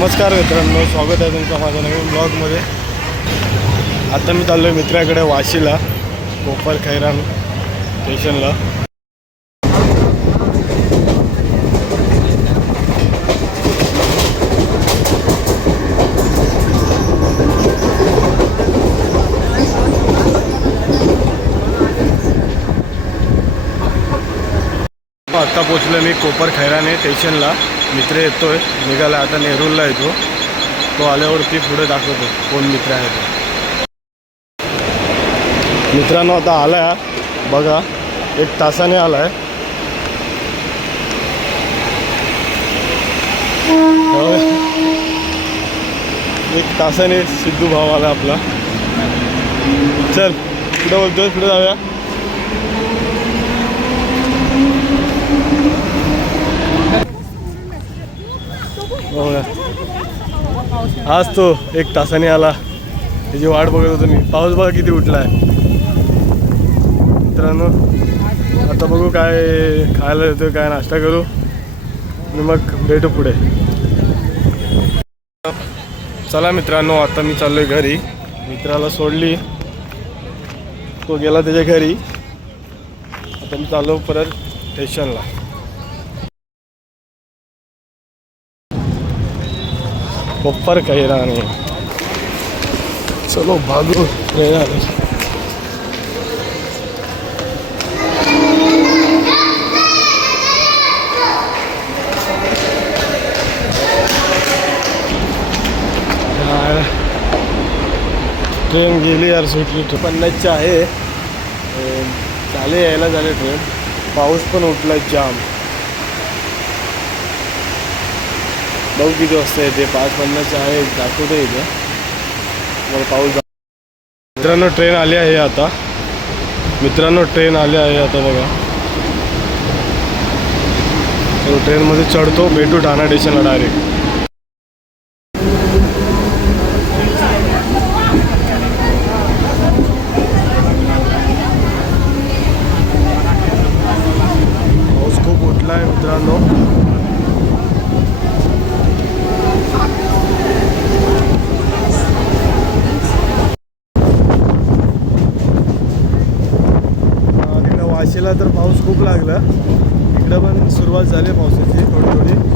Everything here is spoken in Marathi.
नमस्कार मित्रांनो स्वागत आहे तुमचं माझ्या नवीन ब्लॉगमध्ये. आता मी चाललो आहे मित्राकडे वाशीला कोपर खैरान स्टेशनला पोचलो मी कोपर खैराने स्टेशनला मित्र येतोय. निघाला. आता नेरूरला येतो. तो आल्यावरती पुढे दाखवतो. कोण मित्र आहे तो. मित्रांनो आता आलाय बघा. एक तासाने आलाय. आहे एक तासाने सिद्धू भाव आला आपला. चल. पुढे बोलतोय. पुढे जाऊया. बघा आज तो एक तासाने आला. त्याची वाट बघत होतो मी. पाऊस बघा किती उठला आहे मित्रांनो आता बघू काय खायला येतो काय नाश्ता करू. आणि मग भेटू पुढे. चला मित्रांनो आता मी चाललोय घरी. मित्राला सोडली. तो गेला त्याच्या घरी. आता मी चाललो परत स्टेशनला कोपर कैराने चलो भागो आली यार, ट्रेन गेली यार सुटली ट्रेन पन्नासची आहे झाले यायला झाले ट्रेन पाऊस पण उठला जाम बघू किती वाजता येते? पाच पन्नासचे आहे दाखवतो इथे. मला पाऊस मित्रांनो ट्रेन आली आहे आता. मित्रांनो ट्रेन आली आहे आता बघा. तर ट्रेनमध्ये चढतो भेटू ठाणा स्टेशनला डायरेक्ट पाऊस खूप आहे मित्रांनो. वाशीला तर पाऊस खूप लागला. इकडं पण सुरुवात झाली पावसाची थोडी थोडी